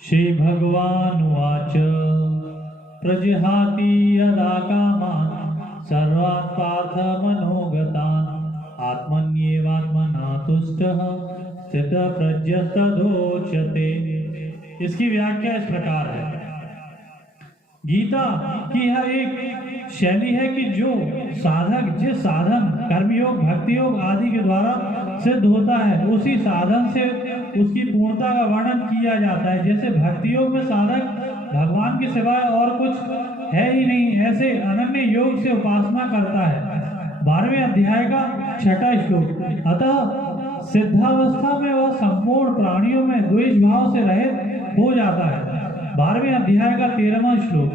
श्री भगवान उवाच प्रजहाति यदा कामान् सर्वान् पार्थ मनोगतान् आत्मन्येवात्मना तुष्टः स्थितप्रज्ञस्तदोच्यते। इसकी व्याख्या इस प्रकार है। गीता की यह एक शैली है कि जो साधक जिस साधन कर्मयोग भक्ति योग आदि के द्वारा सिद्ध होता है उसी साधन से उसकी पूर्णता का वर्णन किया जाता है। जैसे भक्ति योग में साधक भगवान के सिवाय और कुछ है ही नहीं, ऐसे अनन्य योग से उपासना करता है। 12वें अध्याय का 6वां श्लोक। अतः सिद्धावस्था में वह संपूर्ण प्राणियों में द्वेष भाव से रहित हो जाता है। 12वें अध्याय का 13वां श्लोक।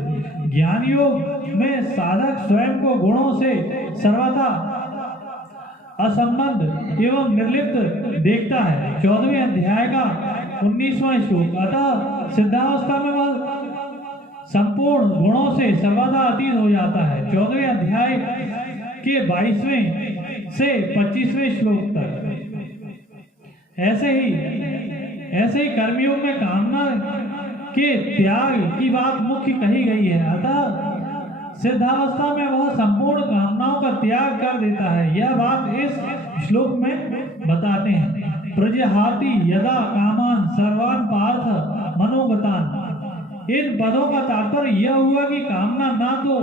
ज्ञान योग में साधक स्वयं को गुणों से सर्वथा असंबद्ध एवं निर्लिप्त देखता है। 14वें अध्याय का 19वां श्लोक। अतः सिद्धावस्था में वह संपूर्ण गुणों से सर्वथा अतीत हो जाता है। 14वें अध्याय के 22वें से 25वें श्लोक तक। ऐसे ही कर्मयोग में कामना के त्याग की बात मुख्य कही गई है। अतः सिद्धावस्था में वह संपूर्ण कामनाओं का त्याग कर देता है। यह बात इस श्लोक में बताते हैं। प्रजहाति यदा कामान सर्वान् पार्थ मनोगतान्। इन पदों का तात्पर्य यह हुआ कि कामना ना तो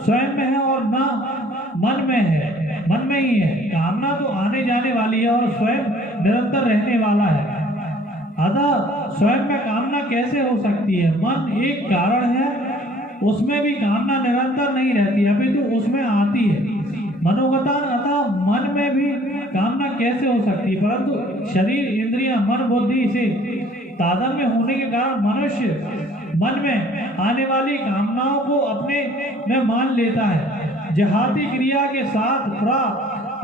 स्वयं में है और ना मन में ही है। कामना तो आने जाने वाली है और स्वयं निरंतर रहने वाला है। अतः स्वयं में कामना कैसे हो सकती है? मन एक कारण है, उसमें भी कामना निरंतर नहीं रहती, अभी तो उसमें आती है। मनोगतान। अतः मन में भी कामना कैसे हो सकती है? परंतु शरीर इंद्रियां मन बुद्धि से तादात्म्य होने के कारण मनुष्य मन में आने वाली कामनाओं को अपने में मान लेता है। जहाती क्रिया के साथ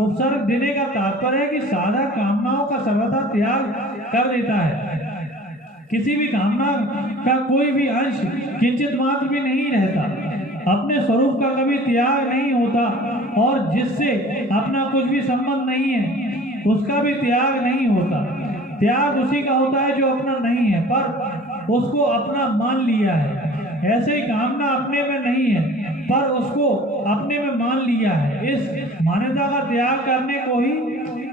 उपसर्ग देने का तात्पर्य है कि साधक कामनाओं का सर्वथा त्याग कर देता है। किसी भी कामना का कोई भी अंश किंचित मात्र भी नहीं रहता। अपने स्वरूप का कभी त्याग नहीं होता और जिससे अपना कुछ भी संबंध नहीं है उसका भी त्याग नहीं होता। त्याग उसी का होता है जो अपना नहीं है पर उसको अपना मान लिया है। ऐसे ही कामना अपने में नहीं है पर उसको अपने में मान लिया है। इस मान्यता का त्याग करने को ही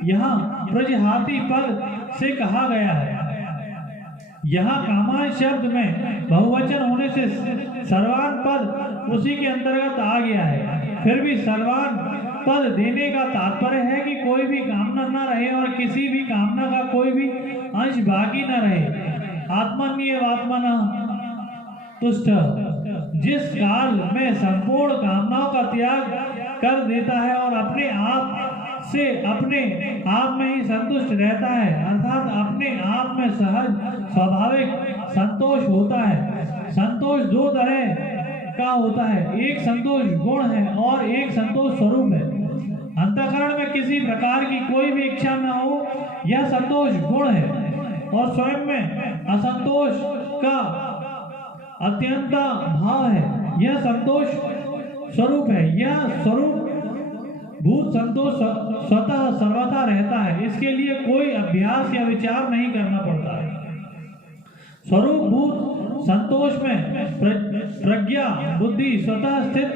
यहाँ प्रजहाति पद से कहा गया है। यहाँ कामान शब्द में बहुवचन होने से सर्वान पद उसी के अंतर्गत आ गया है। फिर भी सर्वान पद देने का तात्पर्य है कि कोई भी कामना न रहे और किसी भी कामना का कोई भी अंश बाकी न रहे। आत्मन्येवात्मना तुष्ट। जिस काल में संपूर्ण कामनाओं का त्याग कर देता है और अपने आप से अपने आप में ही संतुष्ट रहता है, अर्थात अपने आप में सहज स्वाभाविक संतोष होता है। संतोष दो तरह का होता है, एक संतोष गुण है और एक संतोष स्वरूप है। अंतःकरण में किसी प्रकार की कोई भी इच्छा न हो, यह संतोष गुण है। और स्वयं में असंतोष का अत्यंत भाव है, यह संतोष स्वरूप है। यह स्वरूप भूत संतोष स्वतः सर्वथा रहता है, इसके लिए कोई अभ्यास या विचार नहीं करना पड़ता है। स्वरूप भूत संतोष में प्रज्ञा बुद्धि स्वतः स्थित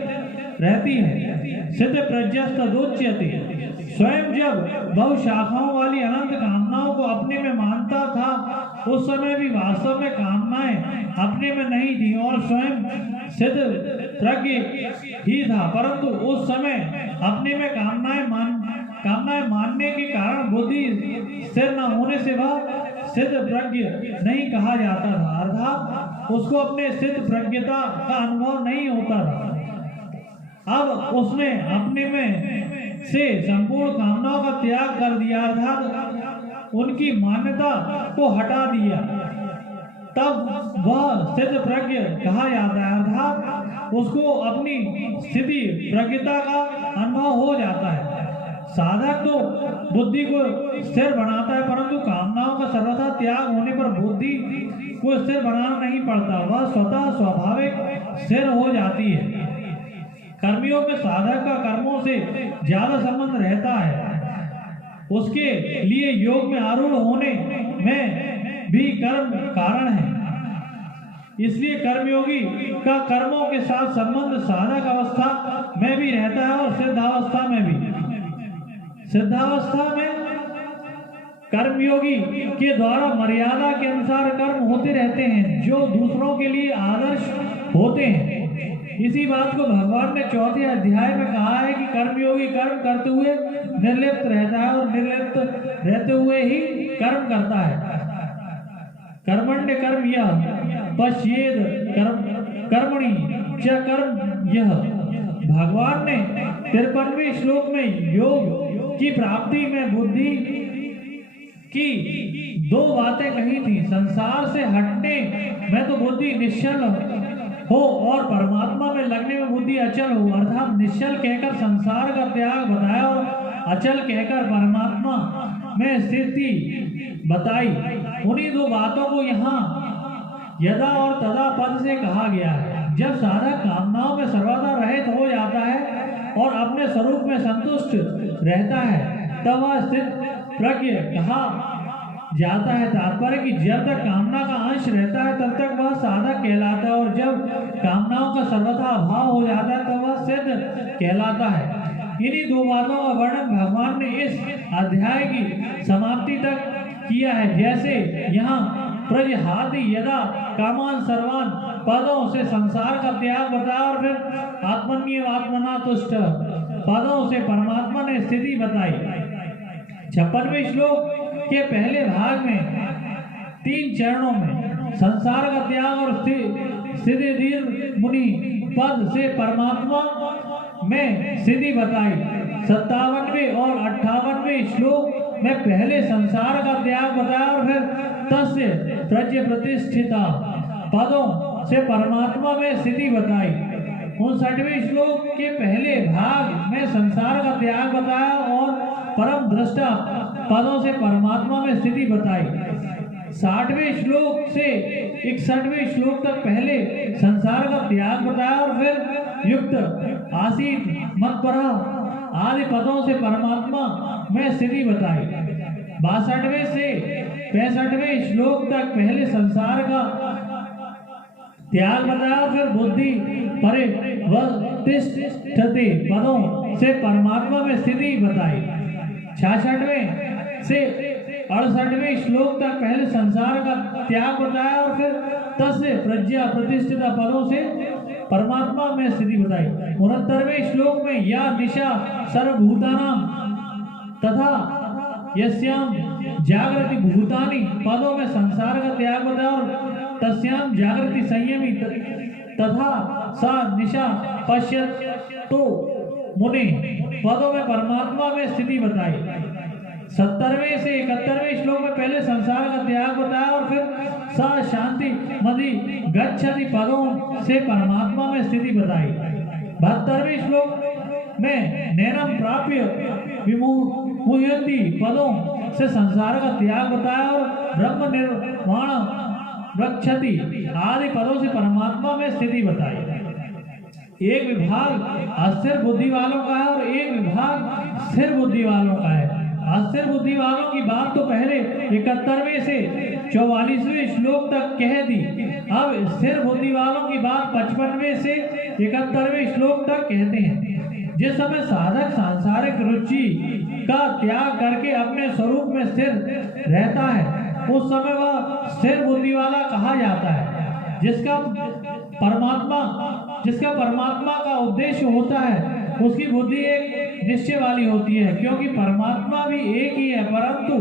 रहती है। सिद्ध प्रज्ञस्तदोच्यते। स्वयं जब बहु शाखाओं वाली अनंत कामनाओं को अपने में मानता था उस समय भी वास्तव में कामनाएं अपने में नहीं थी और स्वयं सिद्ध प्रज्ञ ही था, परंतु उस समय अपने में कामनाएं मानने के कारण बुद्धि स्थिर न होने से वह सिद्ध प्रज्ञ नहीं कहा जाता था, अर्थात उसको अपने सिद्ध प्रज्ञता का अनुभव नहीं होता था। अब उसने अपने में से संपूर्ण कामनाओं का त्याग कर दिया, अर्थात उनकी मान्यता को हटा दिया, तब वह सिद्ध प्रज्ञ कहा जाता है, अर्थात उसको अपनी स्थिति प्रज्ञता का अनुभव हो जाता है। साधक तो बुद्धि को स्थिर बनाता है, परंतु कामनाओं का सर्वथा त्याग होने पर बुद्धि को स्थिर बनाना नहीं पड़ता, वह स्वतः स्वाभाविक स्थिर हो जाती है। कर्मियों में साधक का कर्मों से ज्यादा संबंध रहता है, उसके लिए योग में आरूढ़ होने में भी कर्म कारण है। इसलिए कर्मयोगी का कर्मों के साथ संबंध साधक अवस्था में भी रहता है और सिद्धावस्था में भी। सिद्धावस्था में कर्मयोगी के द्वारा मर्यादा के अनुसार कर्म होते रहते हैं जो दूसरों के लिए आदर्श होते हैं। इसी बात को भगवान ने 4थे अध्याय में कहा है कि कर्मयोगी कर्म करते हुए निर्लिप्त रहता है और निर्लिप्त रहते हुए ही कर्म करता है। कर्मण्य कर्म यह पश्येद कर्मणि च कर्म यह। भगवान ने 53वें श्लोक में योग की प्राप्ति में बुद्धि की 2 बातें कही थी। संसार से हटने में तो बुद्धि निश्चल हो और परमात्मा में लगने में बुद्धि अचल हो, अर्थात निश्चल कहकर संसार का त्याग बताया और अचल कहकर परमात्मा में स्थिति बताई। उन्हीं 2 बातों को यहाँ यदा और तदा पद से कहा गया है। जब साधक कामनाओं में सर्वदा रहित हो जाता है और अपने स्वरूप में संतुष्ट रहता है तब वह स्थित प्रज्ञ कहा जाता है। तात्पर्य कि जब तक कामना का अंश रहता है तब तक वह साधक कहलाता है और जब कामनाओं का सर्वथा अभाव हो जाता है तब वह सिद्ध कहलाता है। इन्हीं 2 बातों का वर्णन भगवान ने इस अध्याय की समाप्ति तक किया है। जैसे यहाँ प्रजहाति यदा कामान सर्वान पदों से संसार का त्याग बताया और फिर आत्मन्य आत्मना तुष्ट पदों से परमात्मा ने स्थिति बताई। 56वें श्लोक के पहले भाग में 3 चरणों में संसार का त्याग और स्थिति धीर मुनि पद से परमात्मा में स्थिति बताई। 57वें और 58वें श्लोक में पहले संसार का त्याग बताया और फिर तस्य प्रज्ञ प्रतिष्ठिता पदों से परमात्मा में स्थिति बताई। 59वें श्लोक के पहले भाग में संसार का त्याग बताया और परम दृष्टा पदों से परमात्मा में स्थिति बताई। 60वें श्लोक से 61वें श्लोक तक पहले संसार का त्याग बताया और फिर युक्त आसीत मत्परा आदि पदों से परमात्मा में स्थिति बताई। 62वें से 65वें श्लोक तक पहले संसार का त्याग बताया और फिर बुद्धि परिवर्तिष्ठते पदों से परमात्मा में स्थिति बताई। 66वें से 68वें श्लोक तक पहले संसार का त्याग बताया और फिर तस्य प्रज्ञा प्रतिष्ठित पदों से परमात्मा में स्थिति बताई। 69वें श्लोक में या दिशा सर्वभूतानां तथा यस्याम जागृति भूतानि पदों में संसार का त्याग बताया और तस्याम जागृति संयमी तथा सा निशा पश्यतो मुने पदों में परमात्मा में स्थिति बताई। 70वें से 71वें श्लोक में पहले संसार का त्याग बताया और फिर सा शांति मदि गच्छति पदों से परमात्मा में स्थिति बताई। 72वें श्लोक में नैनम प्राप्य विमुह्यति पदों से संसार का त्याग बताया और ब्रह्म निर्वाण रक्षति आदि पदों से परमात्मा में स्थिति बताई। एक विभाग अस्थिर बुद्धि वालों का है और एक विभाग स्थिर बुद्धि वालों का है। अस्थिर बुद्धि वालों की बात तो पहले 71वें से 44वें श्लोक तक कह दी। अब स्थिर बुद्धि वालों की बात 55वें से 71वें श्लोक तक कहते हैं। जिस समय साधक सांसारिक रुचि का त्याग करके अपने स्वरूप में स्थिर रहता है उस समय वह स्थिर बुद्धि वाला कहा जाता है। जिसका परमात्मा का उद्देश्य होता है उसकी बुद्धि एक निश्चय वाली होती है, क्योंकि परमात्मा भी एक ही है, परंतु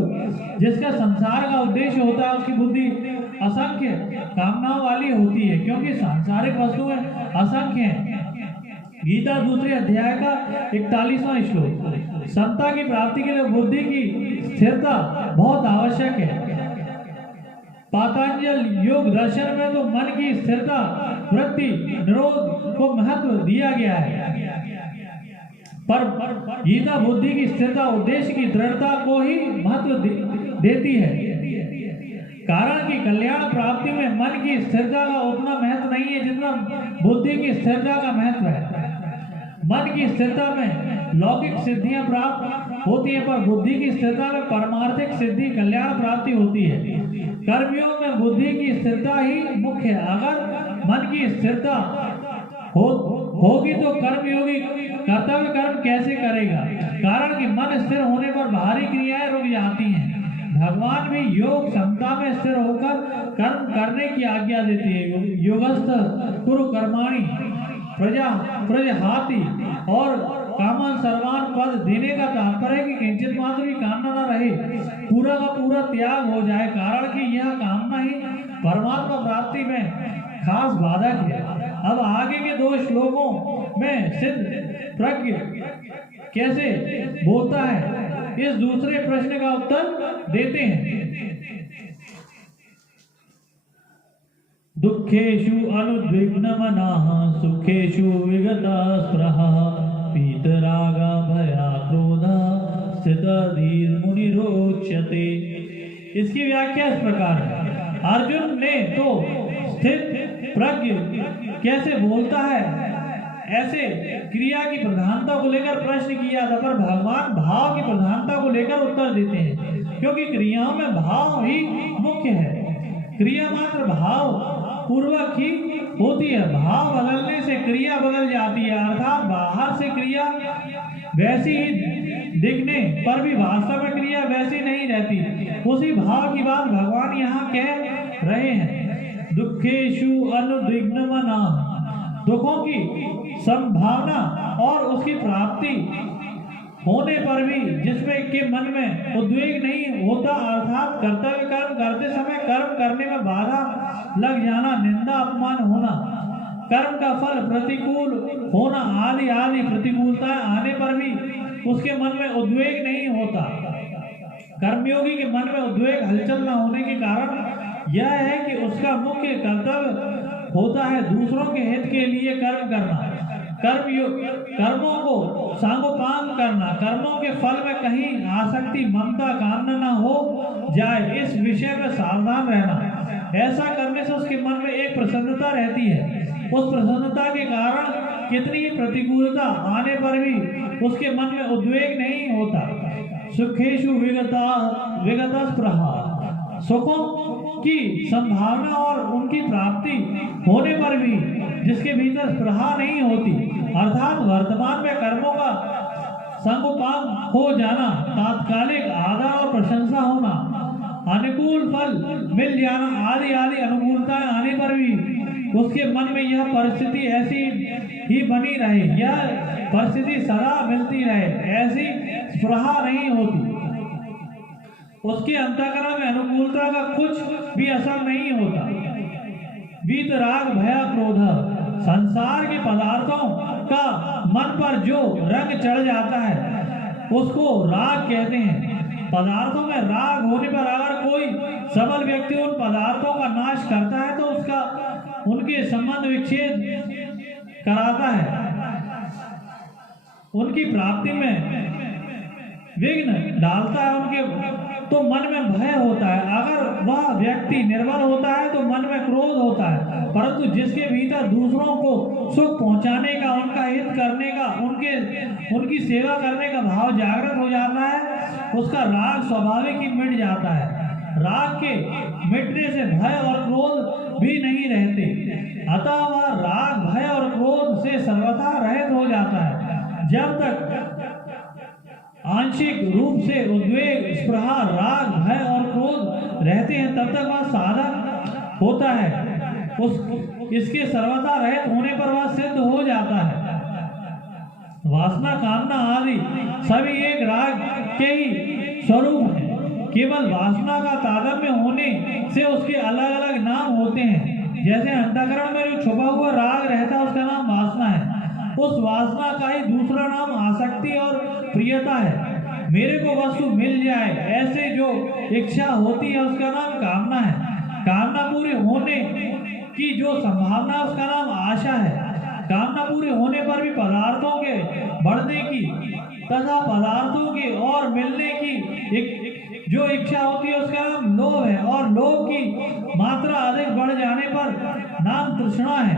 जिसका संसार का उद्देश्य होता है उसकी बुद्धि असंख्य कामनाओं वाली होती है, क्योंकि सांसारिक वस्तुएं असंख्य हैं। गीता 2 अध्याय का 41वां श्लोक। समता की प्राप्ति के लिए बुद्धि की स्थिरता बहुत आवश्यक है। पातंजल योग दर्शन में तो मन की स्थिरता वृत्ति निरोध को महत्व दिया गया है, पर गीता बुद्धि की स्थिरता उद्देश्य की दृढ़ता को ही महत्व देती है। कारण कि कल्याण प्राप्ति में मन की स्थिरता का उतना महत्व नहीं है जितना बुद्धि की स्थिरता का महत्व है। मन की स्थिरता में लौकिक सिद्धियां प्राप्त होती है, पर बुद्धि की स्थिरता में परमार्थिक सिद्धि कल्याण प्राप्ति होती है। कर्मयोग में बुद्धि की स्थिरता ही मुख्य है। अगर मन की स्थिरता होगी तो कर्मयोगी कर्तव्य कर्म कैसे करेगा? कारण कि मन स्थिर होने पर बाहरी क्रियाएं रुक जाती हैं। भगवान भी योग क्षमता में स्थिर होकर कर्म करने की आज्ञा देती है। योगस्थ कुरु कर्माणि प्रजहाति और कामन सर्वान पद देने का तात्पर्य है कि किंचित मात्र भी कामना न रहे, पूरा का पूरा त्याग हो जाए। कारण कि यह कामना ही परमात्मा प्राप्ति में खास बाधक है। अब आगे के 2 श्लोकों में सिद्ध प्रज्ञ कैसे बोलता है, इस दूसरे प्रश्न का उत्तर देते हैं। दुखेषु अनुद्विग्नमनः सुखेषु विगतस्पृहः पीतरागा भया क्रोधा स्थितधीर्मुनिरोच्यते। इसकी व्याख्या इस प्रकार है। अर्जुन ने तो स्थित प्रज्ञ कैसे बोलता है ऐसे क्रिया की प्रधानता को लेकर प्रश्न किया था, पर भगवान भाव की प्रधानता को लेकर उत्तर देते हैं, क्योंकि क्रियाओं में भाव ही मुख्य है। क्रिया मात्र भाव पूर्वक ही होती है। भाव बदलने से क्रिया बदल जाती है, अर्थात बाहर से क्रिया वैसी ही दिखने पर भी वास्तव में क्रिया वैसी नहीं रहती। उसी भाव की बात भगवान यहाँ कह रहे हैं। दुखेषु अनुद्विग्नमनः, दुखों की संभावना और उसकी प्राप्ति होने पर भी जिसमें के मन में उद्वेग नहीं होता, अर्थात कर्तव्य कर्म करते समय कर्म करने में बाधा लग जाना, निंदा अपमान होना, कर्म का फल प्रतिकूल होना आदि आदि प्रतिकूलताएं आने पर भी उसके मन में उद्वेग नहीं होता। कर्मयोगी के मन में उद्वेग हलचल न होने के कारण यह है कि उसका मुख्य कर्तव्य होता है दूसरों के हित के लिए कर्म करना, कर्मों को सांगोपांग करना, कर्मों के फल में कहीं आसक्ति ममता कामना न हो जाए, इस विषय में सावधान रहना। ऐसा करने से उसके मन में एक प्रसन्नता रहती है। उस प्रसन्नता के कारण कितनी ही प्रतिकूलता आने पर भी उसके मन में उद्वेग नहीं होता। सुखेषु विगतस्पृहा, सुखों की संभावना और उनकी प्राप्ति होने पर भी जिसके भीतर स्पृहा नहीं होती, अर्थात वर्तमान में कर्मों का संगोपांग हो जाना, तात्कालिक आदर और प्रशंसा होना, अनुकूल फल मिल जाना आदि आदि अनुकूलताएं आने पर भी उसके मन में यह परिस्थिति ऐसी ही बनी रहे, यह परिस्थिति सदा मिलती रहे, ऐसी स्पृहा नहीं होती। उसके अंतःकरण में अनुकूलता का कुछ भी असर नहीं होता। वीतराग भया क्रोध, संसार के पदार्थों का मन पर जो रंग चढ़ जाता है उसको राग कहते हैं। पदार्थों में राग होने पर अगर कोई सबल व्यक्ति उन पदार्थों का नाश करता है तो उसका उनके संबंध विच्छेद कराता है, उनकी प्राप्ति में विघ्न डालता है, उनके तो मन में भय होता है। अगर वह व्यक्ति निर्बल होता है तो मन में क्रोध होता है, परंतु जिसके भीतर दूसरों को सुख पहुंचाने का, उनका हित करने का, उनकी सेवा करने का भाव जागृत हो जाता है, उसका राग स्वाभाविक ही मिट जाता है। राग के मिटने से भय और क्रोध भी नहीं रहते, अतः वह राग भय और क्रोध से सर्वथा रहित हो जाता है। जब तक आंशिक रूप से उद्वेग स्पृहा राग भय और क्रोध रहते हैं तब तक वह साधक होता है। इसके सर्वथा रहित होने पर वह सिद्ध हो जाता है। वासना कामना आदि सभी एक राग के ही स्वरूप है। केवल वासना का तादात्म्य होने से उसके अलग अलग नाम होते हैं। जैसे अंतःकरण में जो छुपा हुआ राग रहता है उसका नाम वासना है, उस वासना का ही दूसरा नाम आसक्ति और प्रियता है। मेरे को वस्तु मिल जाए ऐसे जो इच्छा होती है उसका नाम कामना है। कामना पूरी होने की जो संभावना है उसका नाम आशा है। कामना पूरी होने पर भी पदार्थों के बढ़ने की तथा पदार्थों के और मिलने की जो इच्छा होती है उसका नाम लोभ है, और लोभ की मात्रा अधिक बढ़ जाने पर नाम तृष्णा है।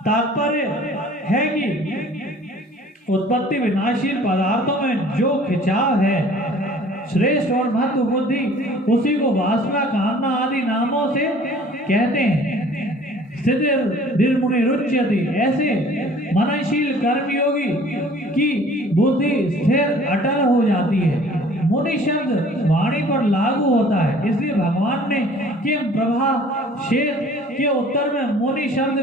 तात्पर्य है कि उत्पत्ति विनाशील पदार्थों में जो खिंचाव है श्रेष्ठ और महत्व बुद्धि उसी को वासना कामना आदि नामों से कहते हैं। स्थिर मुनि रुच्यते, ऐसे मननशील कर्मयोगी की बुद्धि स्थिर अटल हो जाती है। मुनि शब्द वाणी पर लागू होता है, इसलिए भगवान ने किम प्रभा शेष के उत्तर में मुनि शब्द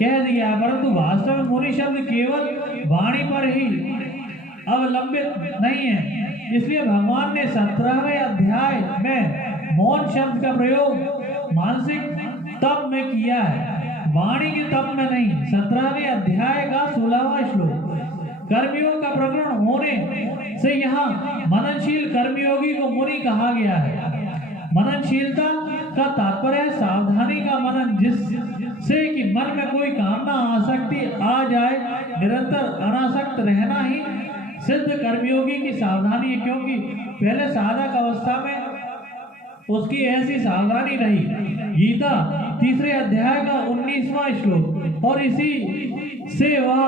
कह दिया, परंतु वास्तव में मुनि शब्द केवल वाणी पर ही अवलंबित नहीं है। इसलिए भगवान ने 17वें अध्याय में मौन शब्द का प्रयोग मानसिक तप में किया है, वाणी के तप में नहीं। 17वें अध्याय का 16वां श्लोक। कर्मयोग का प्रकरण होने से यहाँ मननशील कर्मयोगी को मुनि कहा गया है। मननशीलता का तात्पर्य सावधानी का मनन, जिससे कि मन में कोई कामना आसक्ति आ जाए, निरंतर अनासक्त रहना ही सिद्ध कर्मयोगी की सावधानी है, क्योंकि पहले साधक अवस्था में उसकी ऐसी सावधानी रही। गीता 3 अध्याय का 19वां श्लोक। और इसी से वह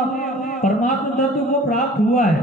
परमात्मा तत्व को प्राप्त हुआ है।